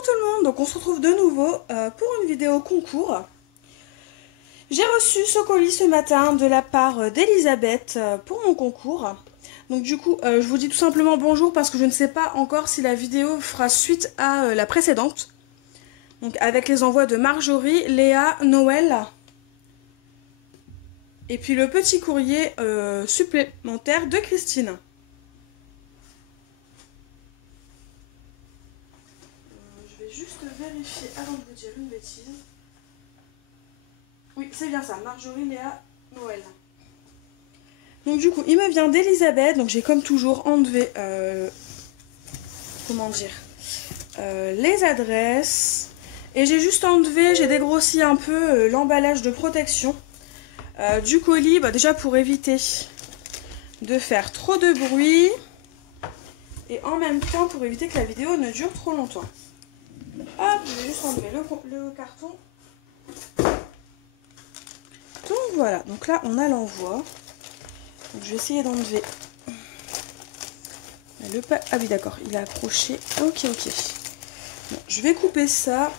Bonjour tout le monde, donc on se retrouve de nouveau pour une vidéo concours. J'ai reçu ce colis ce matin de la part d'Elisabeth pour mon concours. Donc du coup, je vous dis tout simplement bonjour parce que je ne sais pas encore si la vidéo fera suite à la précédente. Donc avec les envois de Marjorie, Léa, Noël. Et puis le petit courrier supplémentaire de Christine. Je vais juste vérifier avant de vous dire une bêtise. Oui, c'est bien ça, Marjorie, Léa, Noël. Donc du coup, il me vient d'Elisabeth, donc j'ai comme toujours enlevé, les adresses. Et j'ai juste enlevé, j'ai dégrossi un peu l'emballage de protection du colis, déjà pour éviter de faire trop de bruit. Et en même temps pour éviter que la vidéo ne dure trop longtemps. Hop, je vais juste enlever le carton. Donc voilà, donc là on a l'envoi. Donc je vais essayer d'enlever le pas. Ah oui d'accord, il est accroché. Ok. Bon, je vais couper ça.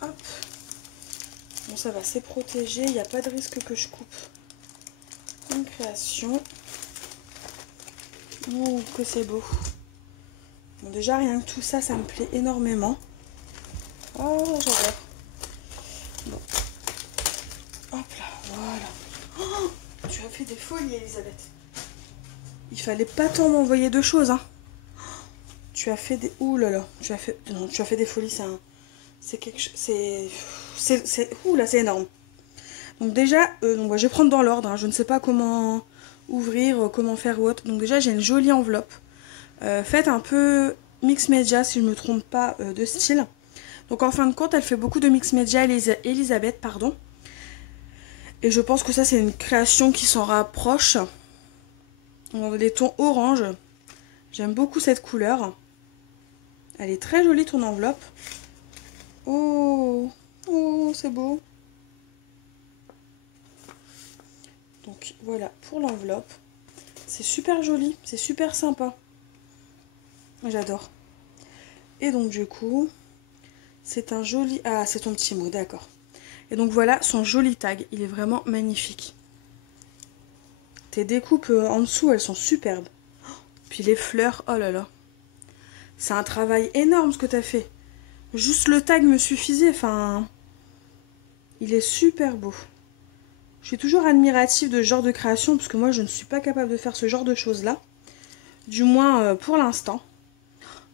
Hop. Bon ça va, c'est protégé, il n'y a pas de risque que je coupe une création. Oh que c'est beau. Bon déjà rien que tout ça, ça me plaît énormément. Oh j'adore. Bon. Hop là, voilà. Oh, tu as fait des folies, Elisabeth. Il fallait pas tant m'envoyer de choses, hein. Tu as fait des... Ouh là là. Tu as fait... Non, tu as fait des folies, c'est un... C'est quelque chose... C'est... Ouh là, c'est énorme. Donc déjà, je vais prendre dans l'ordre, hein. Je ne sais pas comment ouvrir, comment faire ou autre. Donc déjà, j'ai une jolie enveloppe. Faite un peu mix media, si je ne me trompe pas, de style. Donc en fin de compte, elle fait beaucoup de mix media, Elisabeth, pardon. Et je pense que ça, c'est une création qui s'en rapproche. On a des tons orange. J'aime beaucoup cette couleur. Elle est très jolie, ton enveloppe. Oh, c'est beau. Donc voilà pour l'enveloppe. C'est super joli, c'est super sympa. J'adore. Et donc du coup, c'est un joli... Ah, c'est ton petit mot, d'accord. Et donc voilà son joli tag. Il est vraiment magnifique. Tes découpes en dessous, elles sont superbes. Puis les fleurs, oh là là. C'est un travail énorme ce que tu as fait. Juste le tag me suffisait, enfin... Il est super beau. Je suis toujours admirative de ce genre de création, parce que moi je ne suis pas capable de faire ce genre de choses-là. Du moins pour l'instant.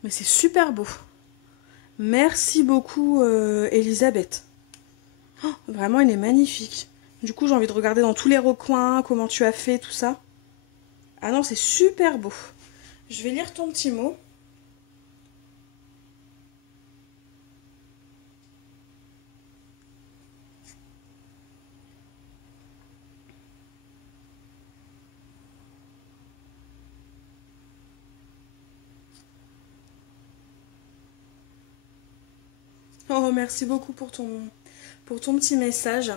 Mais c'est super beau. Merci beaucoup Elisabeth. Oh, vraiment il est magnifique. Du coup j'ai envie de regarder dans tous les recoins, comment tu as fait, tout ça. Ah non, c'est super beau. Je vais lire ton petit mot. Oh, merci beaucoup pour ton petit message.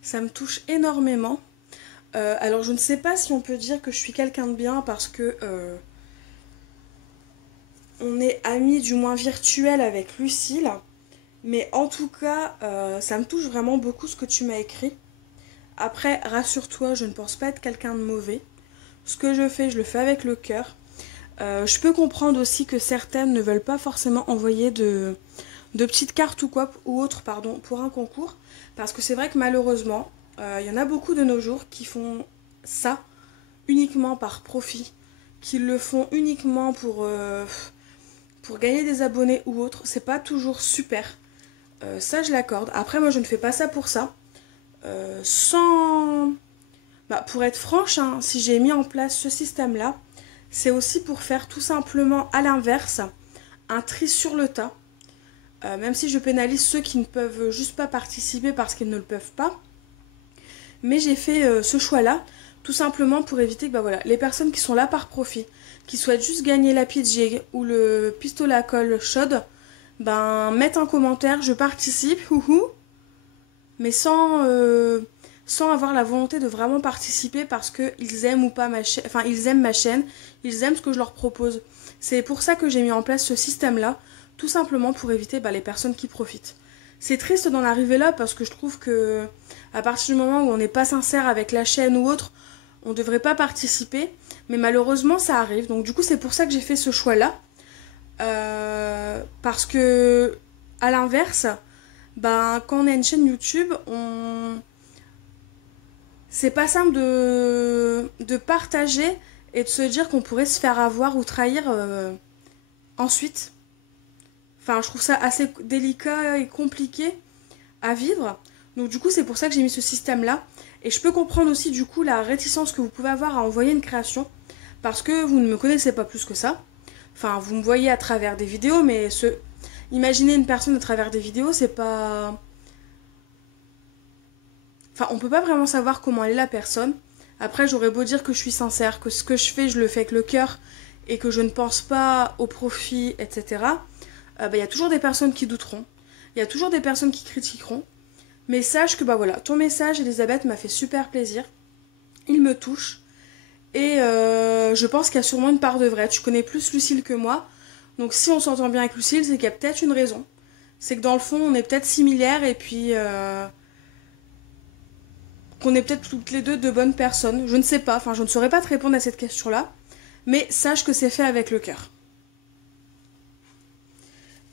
Ça me touche énormément. Alors, je ne sais pas si on peut dire que je suis quelqu'un de bien parce que on est amis, du moins virtuels, avec Lucille. Mais en tout cas, ça me touche vraiment beaucoup ce que tu m'as écrit. Après, rassure-toi, je ne pense pas être quelqu'un de mauvais. Ce que je fais, je le fais avec le cœur. Je peux comprendre aussi que certaines ne veulent pas forcément envoyer de petites cartes ou quoi ou autres pour un concours, parce que c'est vrai que malheureusement il y en a beaucoup de nos jours qui font ça uniquement par profit, qui le font uniquement pour gagner des abonnés ou autre. C'est pas toujours super, ça je l'accorde. Après moi je ne fais pas ça pour ça, sans... pour être franche, hein, si j'ai mis en place ce système là, c'est aussi pour faire tout simplement à l'inverse un tri sur le tas. Même si je pénalise ceux qui ne peuvent juste pas participer parce qu'ils ne le peuvent pas. Mais j'ai fait ce choix-là, tout simplement pour éviter que les personnes qui sont là par profit, qui souhaitent juste gagner la PJ ou le pistolet à colle chaude, mettent un commentaire, je participe, mais sans avoir la volonté de vraiment participer parce qu'ils aiment ou pas ma chaîne, ils aiment ma chaîne, ils aiment ce que je leur propose. C'est pour ça que j'ai mis en place ce système-là, tout simplement pour éviter les personnes qui profitent. C'est triste d'en arriver là parce que je trouve que à partir du moment où on n'est pas sincère avec la chaîne ou autre, on ne devrait pas participer, mais malheureusement ça arrive. Donc du coup c'est pour ça que j'ai fait ce choix-là. Parce que à l'inverse, quand on a une chaîne YouTube, c'est pas simple de partager et de se dire qu'on pourrait se faire avoir ou trahir ensuite. Enfin, je trouve ça assez délicat et compliqué à vivre. Donc du coup, c'est pour ça que j'ai mis ce système-là. Et je peux comprendre aussi du coup la réticence que vous pouvez avoir à envoyer une création. Parce que vous ne me connaissez pas plus que ça. Enfin, vous me voyez à travers des vidéos, mais imaginer une personne à travers des vidéos, c'est pas... Enfin, on peut pas vraiment savoir comment elle est la personne. Après, j'aurais beau dire que je suis sincère, que ce que je fais, je le fais avec le cœur et que je ne pense pas au profit, etc. Y a toujours des personnes qui douteront. Il y a toujours des personnes qui critiqueront. Mais sache que voilà, ton message, Elisabeth, m'a fait super plaisir. Il me touche. Et je pense qu'il y a sûrement une part de vrai. Tu connais plus Lucille que moi. Donc si on s'entend bien avec Lucille, c'est qu'il y a peut-être une raison. C'est que dans le fond, on est peut-être similaires et puis qu'on est peut-être toutes les deux de bonnes personnes. Je ne sais pas, enfin je ne saurais pas te répondre à cette question-là. Mais sache que c'est fait avec le cœur.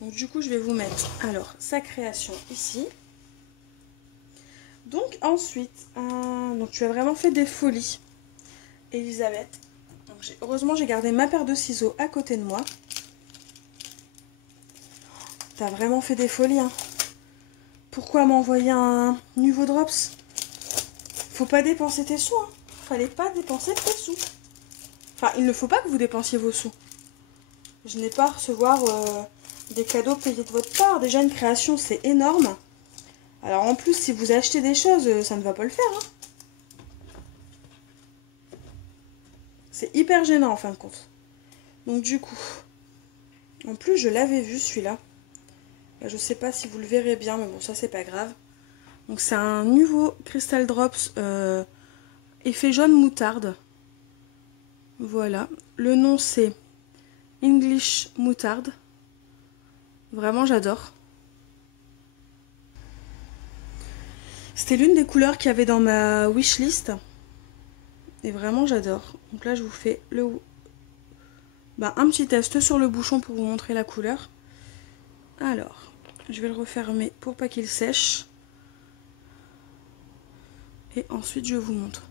Donc du coup, je vais vous mettre alors sa création ici. Donc ensuite, donc tu as vraiment fait des folies, Elisabeth. Donc, heureusement, j'ai gardé ma paire de ciseaux à côté de moi. T'as vraiment fait des folies, hein. Pourquoi m'envoyer un nouveau drops? Faut pas dépenser tes sous, hein. Fallait pas dépenser tes sous. Enfin, il ne faut pas que vous dépensiez vos sous. Je n'ai pas à recevoir des cadeaux payés de votre part. Déjà, une création, c'est énorme. Alors en plus, si vous achetez des choses, ça ne va pas le faire, hein. C'est hyper gênant en fin de compte. Donc du coup, en plus je l'avais vu celui-là. Je sais pas si vous le verrez bien, mais bon, ça c'est pas grave. Donc c'est un nouveau Crystal Drops effet jaune moutarde. Voilà. Le nom c'est English Moutarde. Vraiment j'adore. C'était l'une des couleurs qu'il y avait dans ma wishlist. Et vraiment j'adore. Donc là je vous fais un petit test sur le bouchon pour vous montrer la couleur. Alors, je vais le refermer pour pas qu'il sèche. Et ensuite je vous montre.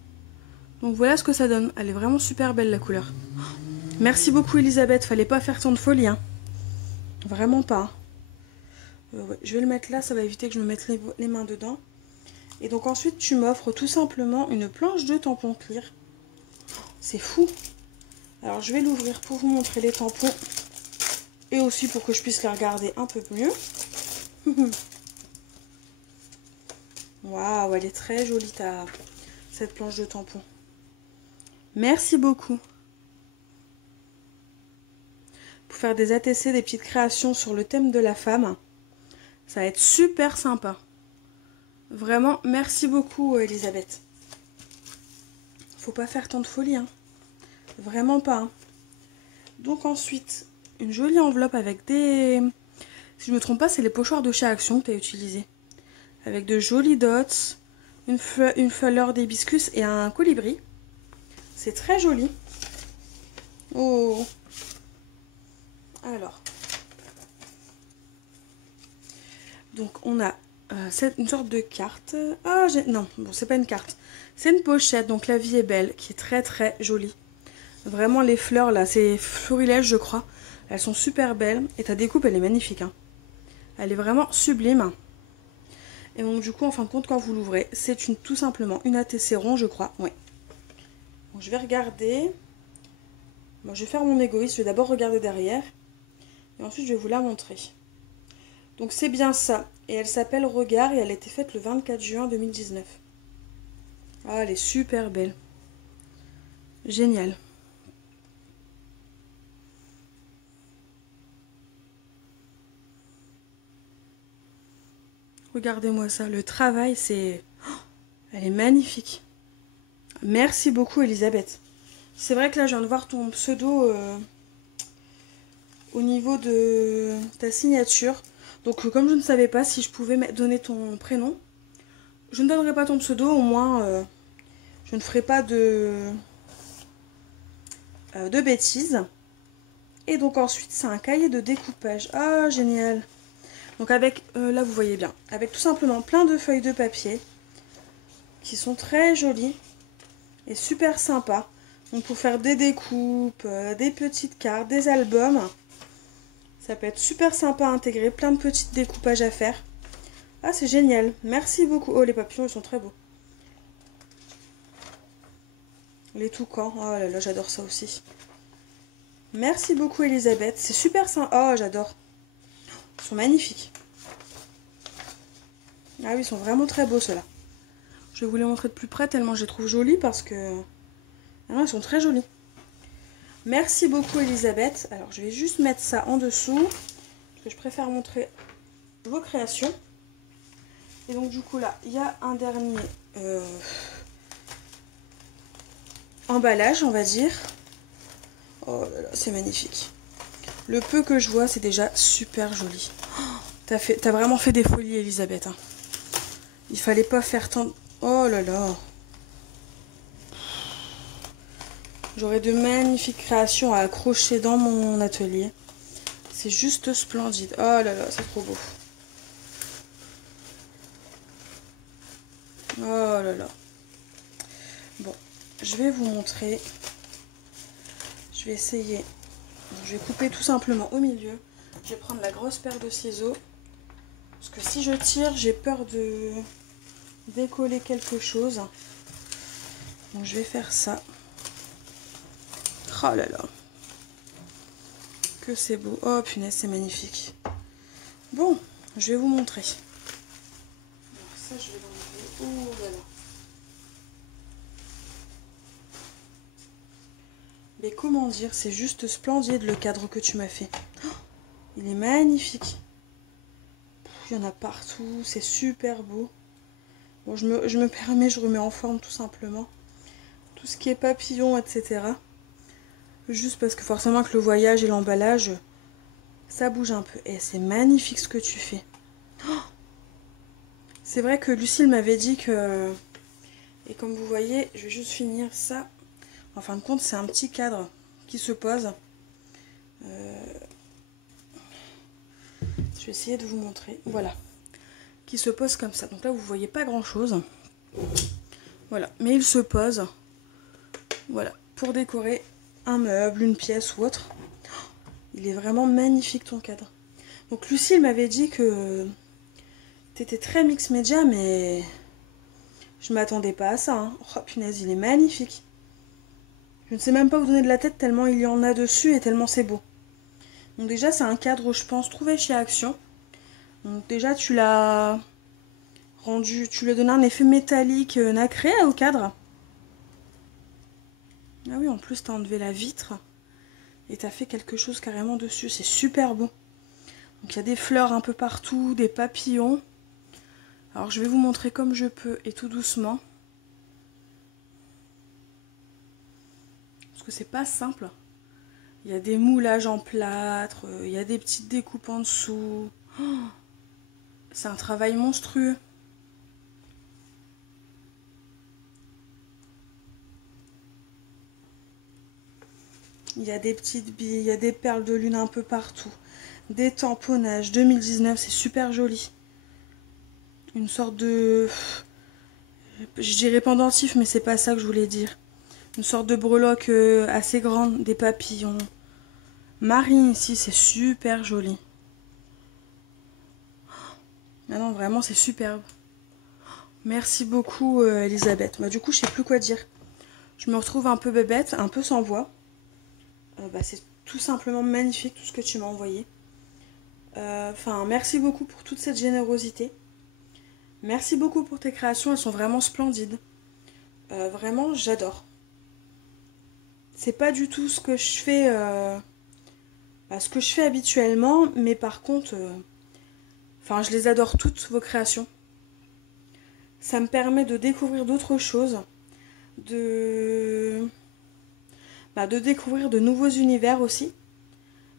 Donc voilà ce que ça donne. Elle est vraiment super belle la couleur. Merci beaucoup Elisabeth, fallait pas faire tant de folie, hein. Vraiment pas. Ouais, je vais le mettre là, ça va éviter que je me mette les mains dedans. Et donc ensuite tu m'offres tout simplement une planche de tampons clear. C'est fou. Alors je vais l'ouvrir pour vous montrer les tampons. Et aussi pour que je puisse les regarder un peu mieux. Waouh, elle est très jolie cette planche de tampons. Merci beaucoup. Pour faire des ATC, des petites créations sur le thème de la femme. Ça va être super sympa. Vraiment, merci beaucoup Elisabeth. Faut pas faire tant de folie, hein. Vraiment pas, hein. Donc ensuite, une jolie enveloppe avec des... Si je me trompe pas, c'est les pochoirs de chez Action que tu as utilisé. Avec de jolis dots, une fleur d'hibiscus et un colibri. C'est très joli. Oh. Alors. Donc on a une sorte de carte. Ah, non, bon, c'est pas une carte. C'est une pochette, donc La vie est belle, qui est très très jolie. Vraiment les fleurs là, c'est florilège je crois. Elles sont super belles et ta découpe elle est magnifique, hein. Elle est vraiment sublime. Et donc du coup en fin de compte quand vous l'ouvrez, c'est tout simplement une ATC rond je crois. Oui. Donc je vais regarder. Bon, je vais faire mon égoïste, je vais d'abord regarder derrière. Et ensuite je vais vous la montrer. Donc c'est bien ça. Et elle s'appelle Regard et elle a été faite le 24 juin 2019. Ah, elle est super belle. Génial. Regardez-moi ça. Le travail, c'est... Oh, elle est magnifique. Merci beaucoup, Elisabeth. C'est vrai que là, je viens de voir ton pseudo au niveau de ta signature. Donc comme je ne savais pas si je pouvais donner ton prénom, je ne donnerai pas ton pseudo, au moins je ne ferai pas de bêtises. Et donc ensuite c'est un cahier de découpage. Ah génial. Donc avec, là vous voyez bien, avec tout simplement plein de feuilles de papier qui sont très jolies et super sympas. Donc pour faire des découpes, des petites cartes, des albums, ça peut être super sympa à intégrer, plein de petits découpages à faire. Ah c'est génial, merci beaucoup. Oh les papillons ils sont très beaux. Les toucans, oh là là j'adore ça aussi. Merci beaucoup Elisabeth, c'est super sympa. Oh j'adore. Ils sont magnifiques. Ah oui, ils sont vraiment très beaux ceux-là. Je vais vous les montrer de plus près tellement je les trouve jolis parce que... Ah non, ils sont très jolis. Merci beaucoup Elisabeth. Alors je vais juste mettre ça en dessous parce que je préfère montrer vos créations. Et donc du coup là, il y a un dernier emballage, on va dire. Oh là là, c'est magnifique. Le peu que je vois, c'est déjà super joli. Oh, t'as vraiment fait des folies Elisabeth. Hein. Il fallait pas faire tant... Oh là là. J'aurais de magnifiques créations à accrocher dans mon atelier. C'est juste splendide. Oh là là, c'est trop beau. Oh là là. Bon, je vais vous montrer. Je vais essayer. Je vais couper tout simplement au milieu. Je vais prendre la grosse paire de ciseaux. Parce que si je tire, j'ai peur de décoller quelque chose. Donc je vais faire ça. Oh là là. Que c'est beau. Oh punaise, c'est magnifique. Bon, je vais vous montrer. Alors ça, je vais l'enlever. Oh là là. Mais comment dire, c'est juste splendide le cadre que tu m'as fait. Oh, il est magnifique. Il y en a partout, c'est super beau. Bon, je me permets, je remets en forme tout simplement. Tout ce qui est papillon, etc. Juste parce que forcément que le voyage et l'emballage, ça bouge un peu. Et c'est magnifique ce que tu fais. Oh, c'est vrai que Lucille m'avait dit que... Et comme vous voyez, je vais juste finir ça. En fin de compte, c'est un petit cadre qui se pose. Je vais essayer de vous montrer. Voilà. Qui se pose comme ça. Donc là, vous voyez pas grand-chose. Voilà. Mais il se pose. Voilà. Pour décorer un meuble, une pièce ou autre. Il est vraiment magnifique ton cadre. Donc Lucille m'avait dit que t'étais très mix média, mais je m'attendais pas à ça. Hein. Oh punaise, il est magnifique. Je ne sais même pas où donner de la tête tellement il y en a dessus et tellement c'est beau. Donc déjà c'est un cadre, je pense, trouvé chez Action. Donc déjà tu l'as rendu, tu lui as donné un effet métallique nacré au cadre. Ah oui, en plus t'as enlevé la vitre et t'as fait quelque chose carrément dessus, c'est super beau. Donc il y a des fleurs un peu partout, des papillons. Alors je vais vous montrer comme je peux et tout doucement. Parce que c'est pas simple. Il y a des moulages en plâtre, il y a des petites découpes en dessous. Oh, c'est un travail monstrueux. Il y a des petites billes, il y a des perles de lune un peu partout. Des tamponnages. 2019, c'est super joli. Une sorte de... Je dirais pendentif, mais c'est pas ça que je voulais dire. Une sorte de breloque assez grande, des papillons. Marine ici, c'est super joli. Ah non, vraiment, c'est superbe. Merci beaucoup, Elisabeth. Bah, du coup, je sais plus quoi dire. Je me retrouve un peu bébête, un peu sans voix. C'est tout simplement magnifique tout ce que tu m'as envoyé. Enfin, merci beaucoup pour toute cette générosité. Merci beaucoup pour tes créations, elles sont vraiment splendides. Vraiment, j'adore. C'est pas du tout ce que je fais, habituellement, mais par contre, je les adore toutes vos créations. Ça me permet de découvrir d'autres choses, de découvrir de nouveaux univers aussi.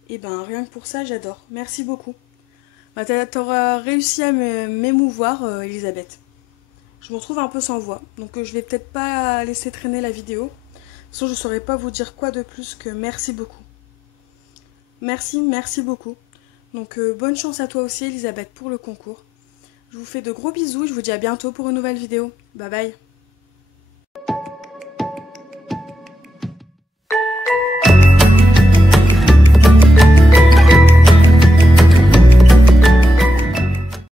Et ben rien que pour ça, j'adore. Merci beaucoup. Bah, t'auras réussi à m'émouvoir, Elisabeth. Je me retrouve un peu sans voix, donc je vais peut-être pas laisser traîner la vidéo. De toute façon, je saurais pas vous dire quoi de plus que merci beaucoup. Merci, merci beaucoup. Donc bonne chance à toi aussi, Elisabeth, pour le concours. Je vous fais de gros bisous et je vous dis à bientôt pour une nouvelle vidéo. Bye bye.